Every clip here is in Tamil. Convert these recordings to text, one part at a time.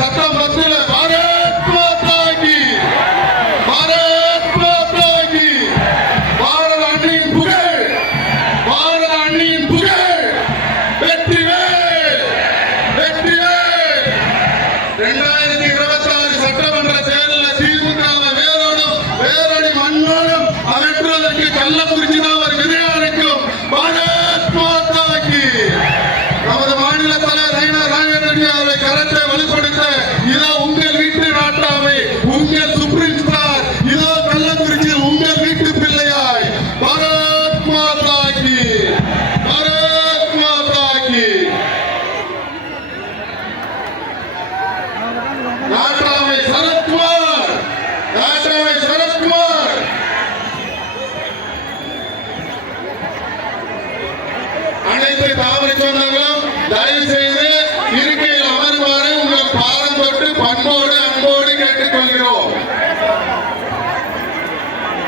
சட்டம் பத்தில பாரத் மாதா கி, பாரத் மாதா கி. பாரத அன்னையின் புகழ், பாரத அன்னையின் புகழ். வெற்றிவேல், வெற்றிவேல். 2026 சட்டமன்ற தேர்தலில் திமுகவை வேரோடு மண்ணோடும் அகற்றுவதற்கு கள்ளக்குறிச்சி தான் ஒரு விதையாரைக்கும். பாரத் மாதா கி. நமது மாநில தலைவர் ஐநா ராஜேந்திரன் அவர்களை கரத்தை வலுப்படுத்த இதோ உங்கள் வீட்டு நாட்டாமை, உங்கள் சுப்ரீம் ஸ்டார், இதோ கள்ளக்குறிச்சி உங்கள் வீட்டு பிள்ளையாய். பாரத் மாதா கி, பாரத் மாதா கி. நாட்டாமை சரத்குமார், நாட்டாமை சரத்குமார். அனைத்து தாமரை சொந்தங்களும் தயவு செய்து இருக்கையில் அமருமாறு உங்கள் பாதம் தொட்டு பண்போடு அன்போடு கேட்டுக்கொள்கிறோம்.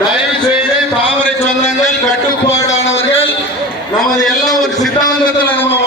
தயவு செய்து தாமரை சொந்தங்கள் கட்டுப்பாடானவர்கள். நமது எல்லாம் ஒரு சித்தாந்தத்தில் நம்ம